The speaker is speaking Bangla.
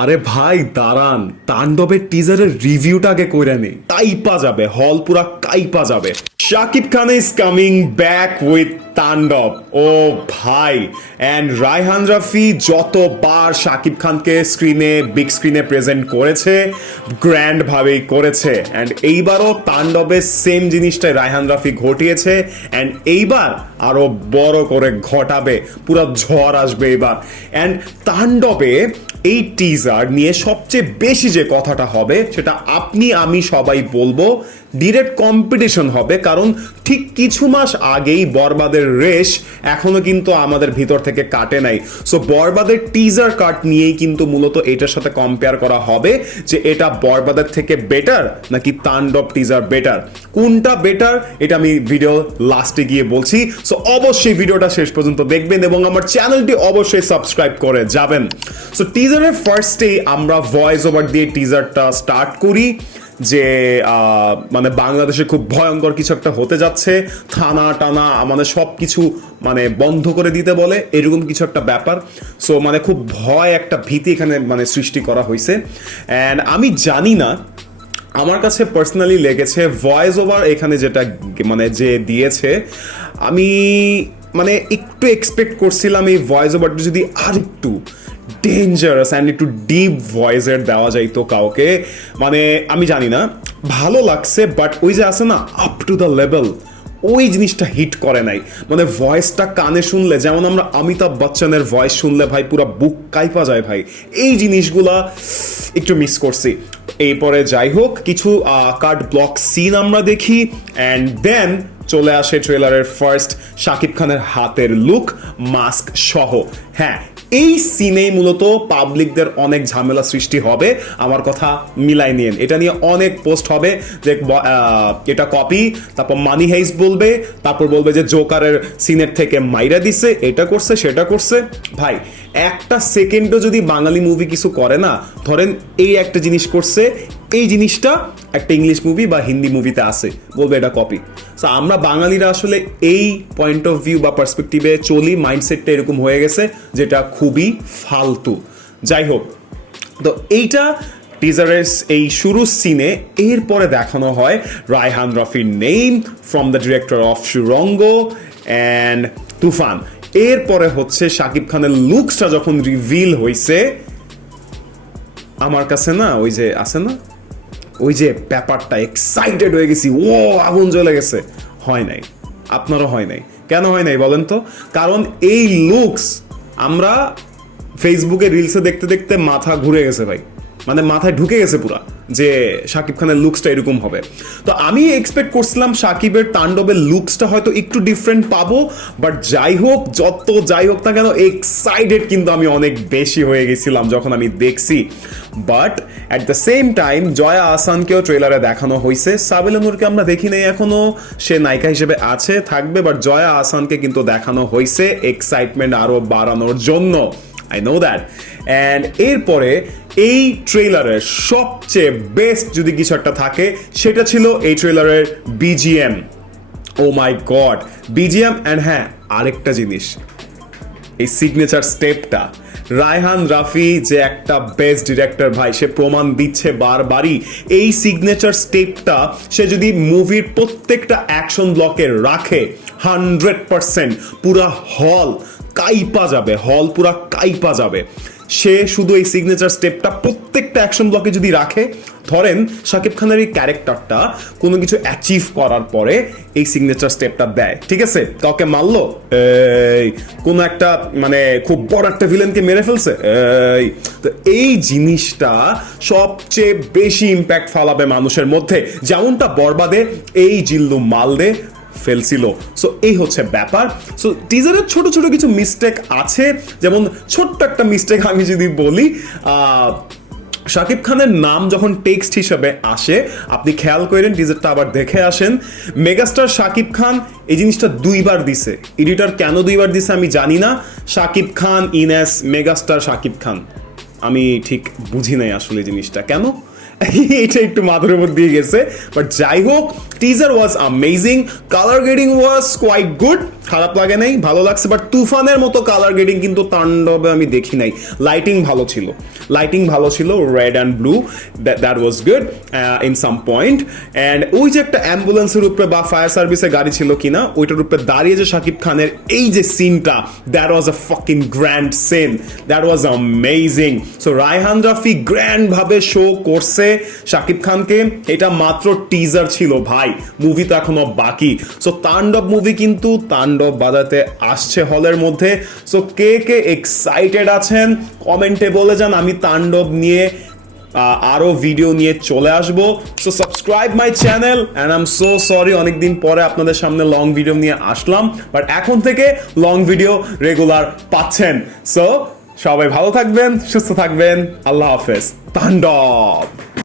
আরে ভাই, দাঁড়ান। তাণ্ডবের টিজারের রিভিউটা আগে কইরা নেই। কাইপা যাবে হল পুরা কাইপা যাবে। Shakib Khan is coming back with Tandav. ও ভাই। অ্যান্ড রায়হান রাফি যতবার শাকিব খানকে স্ক্রিনে বিগ স্ক্রিনে প্রেজেন্ট করেছে গ্র্যান্ড ভাবেই করেছে। অ্যান্ড এইবারও তাণ্ডবে সেম জিনিসটাই রায়হান রাফি ঘটিয়েছে। অ্যান্ড এইবার আরও বড় করে ঘটাবে। পুরো ঝড় আসবে এবার। অ্যান্ড তাণ্ডবে এই টিজার নিয়ে সবচেয়ে বেশি যে কথাটা হবে, সেটা আপনি, আমি সবাই বলব ডিরেক্ট কম্পিটিশন হবে। কারণ ঠিক কিছু মাস আগেই বরবাদের রেশ এখনও কিন্তু আমাদের ভিতর থেকে কাটে নাই। সো বরবাদের টিজার কাট নিয়েই কিন্তু মূলত এটার সাথে কম্পেয়ার করা হবে যে এটা বরবাদের থেকে বেটার নাকি তাণ্ডব টিজার বেটার কোনটা বেটার এটা আমি ভিডিও লাস্টে গিয়ে বলছি। সো অবশ্যই ভিডিওটা শেষ পর্যন্ত দেখবেন এবং আমার চ্যানেলটি অবশ্যই সাবস্ক্রাইব করে যাবেন। সো টিজারের ফার্স্টেই আমরা ভয়েস ওভার দিয়ে টিজারটা স্টার্ট করি। যে মানে বাংলাদেশে খুব ভয়ঙ্কর কিছু একটা হতে যাচ্ছে, থানা, টানা মানে সব কিছু মানে বন্ধ করে দিতে বলে, এরকম কিছু একটা ব্যাপার। সো মানে খুব ভয় একটা ভীতি এখানে মানে সৃষ্টি করা হয়েছে অ্যান্ড আমি জানি না, আমার কাছে পার্সোনালি লেগেছে ভয়েস ওভার এখানে যেটা মানে যে দিয়েছে, আমি মানে একটু এক্সপেক্ট করছিলাম এই ভয়েস ওভারটা যদি আর একটু ডেঞ্জারাস অ্যান্ড একটু ডিপ ভয়েসের দেওয়া যাইতো কাউকে। মানে আমি জানি না, ভালো লাগছে বাট ওই যে আছে না আপ টু দ্য লেভেল ওই জিনিসটা হিট করে নাই। মানে ভয়েসটা কানে শুনলে, যেমন আমরা অমিতাভ বচ্চনের ভয়েস শুনলে ভাই, পুরো বুক কাইপা যায় ভাই। এই জিনিসগুলা একটু মিস করছি। এরপরে যাই হোক, কিছু কার্ড ব্লক সিন আমরা দেখি অ্যান্ড দেন চলে আসে ট্রেলারের ফার্স্ট শাকিব খানের হাতের লুক মাস্ক সহ। হ্যাঁ এই সিনেই মূলত পাবলিকদের অনেক ঝামেলা সৃষ্টি হবে। আমার কথা মিলাই নিয়েন। এটা নিয়ে অনেক পোস্ট হবে যে এটা কপি, তারপর মানি হেইস বলবে, তারপর বলবে যে, জোকারের সিনের থেকে মাইরা দিছে, এটা করছে, সেটা করছে। ভাই, একটা সেকেন্ডও যদি বাঙালি মুভি কিছু করে না, ধরেন এই একটা জিনিস করছে এই জিনিসটা একটা ইংলিশ মুভি বা হিন্দি মুভিতে আছে। বলবে এটা কপি সো আমরা বাঙালিরা আসলে এই পয়েন্ট অফ ভিউ বা পার্সপেক্টিভে চলি মাইন্ডসেটটা এরকম হয়ে গেছে যেটা খুবই ফালতু। যাই হোক, তো এইটা টিজারের এই শুরু সিনে এরপরে দেখানো হয় Raihan রফির name from the director of Surongo and Toofan এরপরে হচ্ছে শাকিব খানের লুকসটা যখন রিভিল হয়েছে আমার কাছে না, ওই যে আছে না ওই যে ব্যাপারটা এক্সাইটেড হয়ে গেছি, ও, আগুন জ্বলে গেছে। হয় নাই, আপনারও হয় নাই। কেন হয় নাই বলেন তো? কারণ এই লুকস আমরা ফেসবুকে রিলসে দেখতে দেখতে মাথা ঘুরে গেছে ভাই। মানে মাথায় ঢুকে গেছে পুরা যে শাকিব খানের লুকসটা এরকম হবে। তো আমি এক্সপেক্ট করছিলাম শাকিবের তাণ্ডবের লুকসটা হয়তো একটু ডিফারেন্ট পাবো বাট যাই হোক, যত যাই হোক না কেন এক্সাইটেড কিন্তু আমি অনেক বেশি হয়ে গেছিলাম যখন আমি দেখছি। But at the same time Joya আসানকেও ট্রেলারে দেখানো হয়েছে সাবিলা নূরকে আমরা দেখি নাই এখনও। সে নায়িকা হিসেবে আছে, থাকবে বাট জয়া আসানকে কিন্তু দেখানো হয়েছে এক্সাইটমেন্ট আরও বাড়ানোর জন্য। আই নো দ্যাট অ্যান্ড এরপরে এই ট্রেলারের সবচেয়ে বেস্ট যদি কিছু একটা থাকে, সেটা ছিল এই ট্রেলারের BGM oh my god BGM and হ্যাঁ আরেকটা জিনিস। এই সিগনেচার স্টেপটা রায়হান রাফি যে একটা বেস্ট ডিরেক্টর ভাই, সে প্রমাণ দিচ্ছে বারবারই, এই সিগনেচার স্টেপটা সে যদি মুভির প্রত্যেকটা অ্যাকশন ব্লকে রাখে হান্ড্রেড পারসেন্ট পুরা হল কাইপা যাবে হল পুরা কাইপা যাবে। সে শুধু এই সিগনেচার স্টেপটা প্রত্যেকটা অ্যাকশন ব্লকে যদি রাখে, ধরেন শাকিব খানের এই ক্যারেক্টারটা কোনো কিছু অ্যাচিভ করার পরে এই সিগনেচার স্টেপটা দেয়, ঠিক আছে? কাউকে মারলো, এই, কোনো একটা মানে খুব বড় একটা ভিলেনকে মেরে ফেলছে, এই, তো এই জিনিসটা সবচেয়ে বেশি ইম্প্যাক্ট ফালাবে মানুষের মধ্যে। যেমনটা বরবাদে, এই জিল্লু মালদে ফেলছিল। সো এই হচ্ছে ব্যাপার। সো টিজারের ছোট ছোট কিছু মিস্টেক আছে। যেমন ছোট্ট একটা মিস্টেক আমি যদি বলি শাকিব খানের নাম যখন টেক্সট হিসেবে আসে, আপনি খেয়াল করেন টিজারটা আবার দেখে আসেন মেগাস্টার শাকিব খান এই জিনিসটা দুইবার দিছে। এডিটর কেন দুইবার দিছে আমি জানি না। শাকিব খান ইনেস মেগাস্টার শাকিব খান। আমি ঠিক বুঝি নাই আসলে জিনিসটা। কেন? এটা একটু মাধুরের মধ্যে দিয়ে গেছে। বাট যাই হোক teaser was amazing colour grading was quite good খারাপ লাগে নাই, ভালো লাগছে বাট তুফানের মতো কালার গ্রেডিং কিন্তু তাণ্ডবে আমি দেখি নাই। লাইটিং ভালো ছিল। লাইটিং ভালো ছিল red and blue that was good in some point and ওই যে একটা অ্যাম্বুলেন্সের উপরে বা ফায়ার সার্ভিসের গাড়ি ছিল কিনা, ওইটার উপরে দাঁড়িয়ে যে শাকিব খানের এই যে সিনটা that was a fucking grand scene that was amazing so Raihan Rafi grand ভাবে শো করছে শাকিব খানকে। এটা মাত্র টিজার ছিল, ভাই। মুভি তো এখনও বাকি। সো তাণ্ডব মুভি কিন্তু তাণ্ডব বাজাতে আসছে হলের মধ্যে। সো কে কে এক্সাইটেড আছেন কমেন্টে বলে যান। আমি তাণ্ডব নিয়ে আহ, আরও ভিডিও নিয়ে চলে আসব। So subscribe my channel and I am so sorry অনেকদিন পরে আপনাদের সামনে লং ভিডিও নিয়ে আসলাম। বাট এখন থেকে লং ভিডিও রেগুলার পাচ্ছেন। সো সবাই ভালো থাকবেন সুস্থ থাকবেন। আল্লাহ হাফেজ। তাণ্ডব